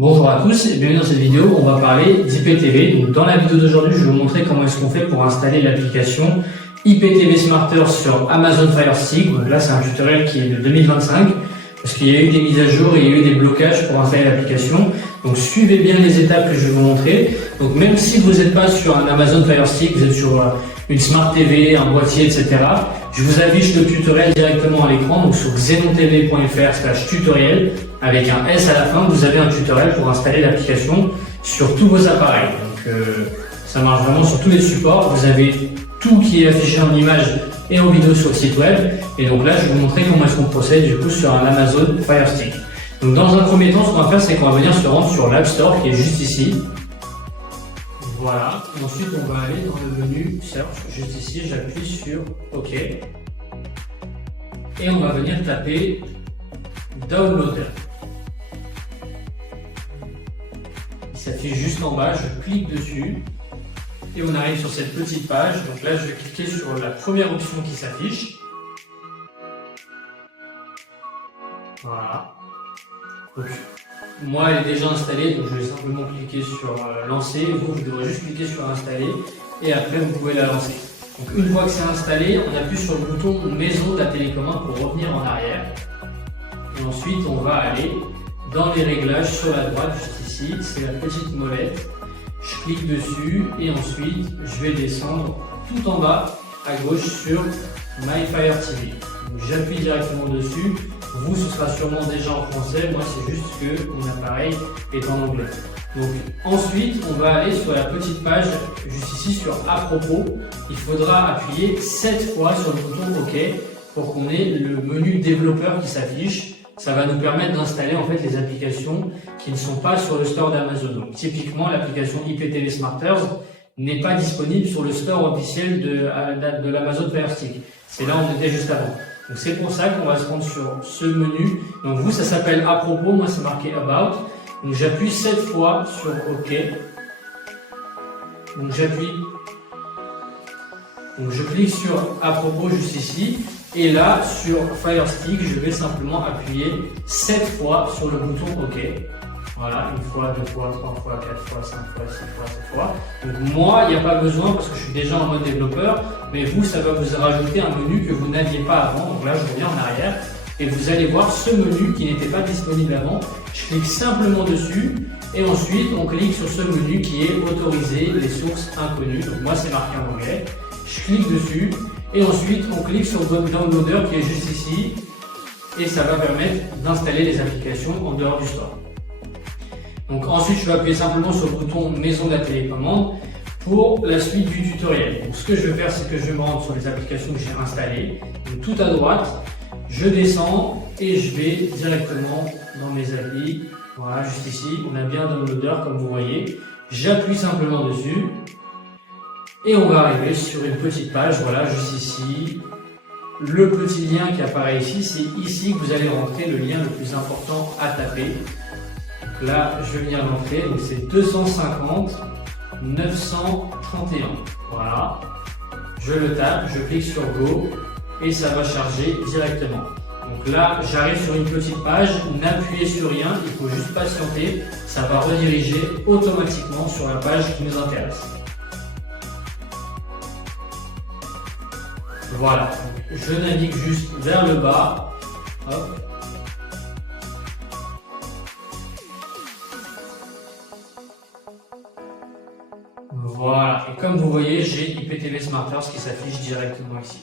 Bonjour à tous et bienvenue dans cette vidéo. On va parler d'IPTV. Donc, dans la vidéo d'aujourd'hui, je vais vous montrer comment est-ce qu'on fait pour installer l'application IPTV Smarter sur Amazon Fire Stick. Donc là, c'est un tutoriel qui est de 2025 parce qu'il y a eu des mises à jour et il y a eu des blocages pour installer l'application. Donc suivez bien les étapes que je vais vous montrer. Donc même si vous n'êtes pas sur un Amazon Fire Stick, vous êtes sur une Smart TV, un boîtier, etc. Je vous affiche le tutoriel directement à l'écran, donc sur xenontv.fr/tutoriel, avec un S à la fin, vous avez un tutoriel pour installer l'application sur tous vos appareils. Donc ça marche vraiment sur tous les supports, vous avez tout qui est affiché en images et en vidéo sur le site web. Et donc là, je vais vous montrer comment est-ce qu'on procède du coup sur un Amazon Fire Stick. Donc dans un premier temps, ce qu'on va faire, c'est qu'on va venir se rendre sur l'App Store qui est juste ici. Voilà, et ensuite on va aller dans le menu Search, juste ici, j'appuie sur OK. Et on va venir taper Downloader. Il s'affiche juste en bas, je clique dessus et on arrive sur cette petite page. Donc là, je vais cliquer sur la première option qui s'affiche. Voilà. Donc, moi, elle est déjà installée, donc je vais simplement cliquer sur lancer. Vous devrez juste cliquer sur installer et après vous pouvez la lancer. Donc une fois que c'est installé, on appuie sur le bouton maison de la télécommande pour revenir en arrière. Et ensuite, on va aller dans les réglages sur la droite, juste ici, c'est la petite molette. Je clique dessus et ensuite, je vais descendre tout en bas à gauche sur My Fire TV. J'appuie directement dessus. Vous, ce sera sûrement déjà en français. Moi, c'est juste que mon appareil est en anglais. Donc, ensuite, on va aller sur la petite page, juste ici, sur à propos. Il faudra appuyer 7 fois sur le bouton OK pour qu'on ait le menu développeur qui s'affiche. Ça va nous permettre d'installer en fait les applications qui ne sont pas sur le store d'Amazon. Donc, typiquement, l'application IPTV Smarters n'est pas disponible sur le store officiel de l'Amazon Fire Stick. C'est là où on était juste avant. Donc c'est pour ça qu'on va se rendre sur ce menu. Donc vous, ça s'appelle à propos, moi c'est marqué about. Donc j'appuie 7 fois sur OK. Donc j'appuie. Donc je clique sur à propos juste ici. Et là, sur Fire Stick, je vais simplement appuyer 7 fois sur le bouton OK. Voilà, 1 fois, 2 fois, 3 fois, 4 fois, 5 fois, 6 fois, 7 fois. Donc moi, il n'y a pas besoin parce que je suis déjà en mode développeur, mais vous, ça va vous rajouter un menu que vous n'aviez pas avant. Donc là, je reviens en arrière et vous allez voir ce menu qui n'était pas disponible avant. Je clique simplement dessus et ensuite, on clique sur ce menu qui est autoriser les sources inconnues. Donc moi, c'est marqué en anglais. Je clique dessus et ensuite, on clique sur votre downloader qui est juste ici et ça va permettre d'installer les applications en dehors du store. Donc ensuite, je vais appuyer simplement sur le bouton maison de la télécommande pour la suite du tutoriel. Donc ce que je vais faire, c'est que je vais me rendre sur les applications que j'ai installées. Donc tout à droite, je descends et je vais directement dans mes applis. Voilà, juste ici, on a bien Downloader comme vous voyez. J'appuie simplement dessus et on va arriver sur une petite page. Voilà, juste ici. Le petit lien qui apparaît ici, c'est ici que vous allez rentrer le lien le plus important à taper. Là, je vais venir l'entrer, donc c'est 250 931. Voilà. Je le tape, je clique sur Go et ça va charger directement. Donc là, j'arrive sur une petite page, n'appuyez sur rien, il faut juste patienter. Ça va rediriger automatiquement sur la page qui nous intéresse. Voilà. Donc, je navigue juste vers le bas. Hop. Voilà, et comme vous voyez, j'ai IPTV Smarters qui s'affiche directement ici.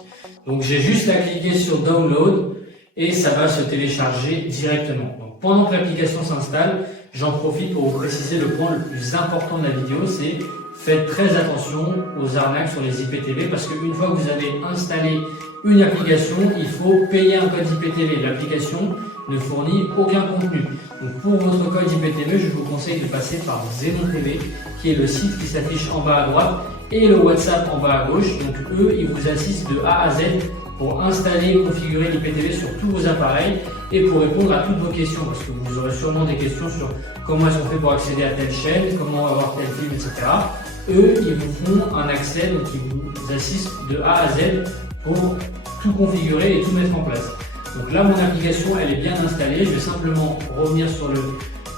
Donc j'ai juste à cliquer sur Download et ça va se télécharger directement. Donc pendant que l'application s'installe, j'en profite pour vous préciser le point le plus important de la vidéo, c'est faites très attention aux arnaques sur les IPTV parce qu'une fois que vous avez installé une application, il faut payer un code IPTV. L'application ne fournit aucun contenu. Donc pour votre code IPTV, je vous conseille de passer par XenoTV, qui est le site qui s'affiche en bas à droite, et le WhatsApp en bas à gauche. Donc eux, ils vous assistent de A à Z pour installer et configurer l'IPTV sur tous vos appareils et pour répondre à toutes vos questions, parce que vous aurez sûrement des questions sur comment est-ce qu'on fait pour accéder à telle chaîne, comment avoir tel film, etc. Eux, ils vous font un accès, donc ils vous assistent de A à Z pour tout configurer et tout mettre en place. Donc là, mon application, elle est bien installée. Je vais simplement revenir sur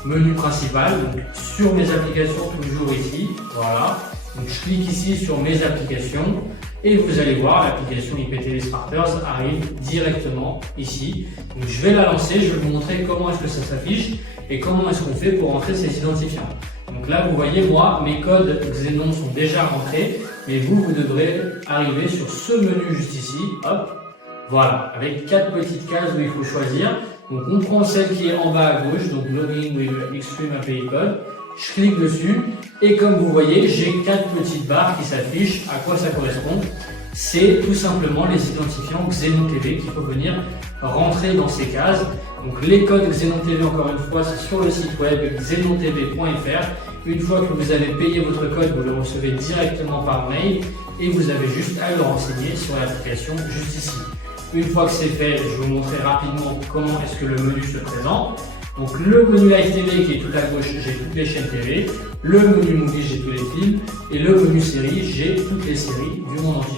menu principal, donc sur mes applications toujours ici, voilà. Donc je clique ici sur mes applications et vous allez voir l'application IPTV Smarters arrive directement ici. Donc je vais la lancer, je vais vous montrer comment est-ce que ça s'affiche et comment est-ce qu'on fait pour rentrer ces identifiants. Donc là vous voyez moi mes codes Xenon sont déjà rentrés, mais vous devrez arriver sur ce menu juste ici, hop, voilà, avec 4 petites cases où il faut choisir. Donc on prend celle qui est en bas à gauche, donc Login with Extreme API Code. Je clique dessus et comme vous voyez, j'ai 4 petites barres qui s'affichent. À quoi ça correspond? C'est tout simplement les identifiants Xenon TV qu'il faut venir rentrer dans ces cases. Donc les codes Xenon TV, encore une fois, c'est sur le site web xenontv.fr. Une fois que vous avez payé votre code, vous le recevez directement par mail et vous avez juste à le renseigner sur l'application juste ici. Une fois que c'est fait, je vais vous montrer rapidement comment est-ce que le menu se présente. Donc le menu Live TV qui est tout à gauche, j'ai toutes les chaînes TV. Le menu Movie, j'ai tous les films. Et le menu Série, j'ai toutes les séries du monde entier.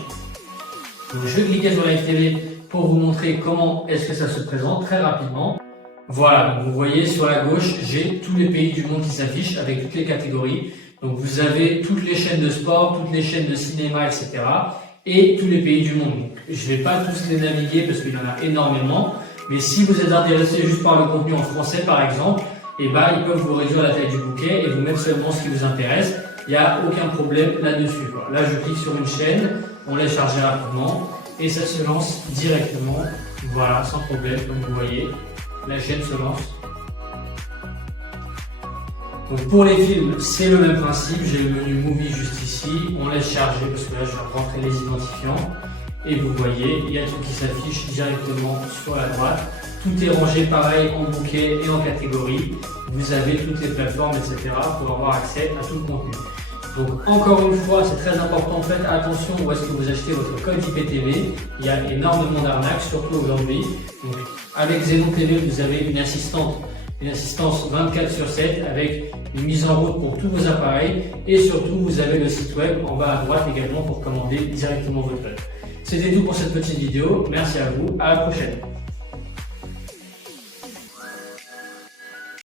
Donc je vais cliquer sur Live TV pour vous montrer comment est-ce que ça se présente très rapidement. Voilà, donc vous voyez sur la gauche, j'ai tous les pays du monde qui s'affichent avec toutes les catégories. Donc vous avez toutes les chaînes de sport, toutes les chaînes de cinéma, etc. Et tous les pays du monde. Donc, je ne vais pas tous les naviguer parce qu'il y en a énormément. Mais si vous êtes intéressé juste par le contenu en français par exemple, eh ben, ils peuvent vous réduire la taille du bouquet et vous mettre seulement ce qui vous intéresse. Il n'y a aucun problème là-dessus. Là, je clique sur une chaîne, on laisse charger rapidement et ça se lance directement. Voilà, sans problème, comme vous voyez, la chaîne se lance. Donc pour les films, c'est le même principe. J'ai le menu Movie juste ici. On laisse charger parce que là, je vais rentrer les identifiants. Et vous voyez, il y a tout qui s'affiche directement sur la droite. Tout est rangé pareil en bouquet et en catégorie. Vous avez toutes les plateformes, etc. pour avoir accès à tout le contenu. Donc encore une fois, c'est très important, faites attention où est-ce que vous achetez votre code IPTV. Il y a énormément d'arnaques, surtout aujourd'hui. Donc avec Xenon TV, vous avez une assistance 24/7 avec une mise en route pour tous vos appareils. Et surtout, vous avez le site web en bas à droite également pour commander directement votre code. C'était tout pour cette petite vidéo. Merci à vous. À la prochaine.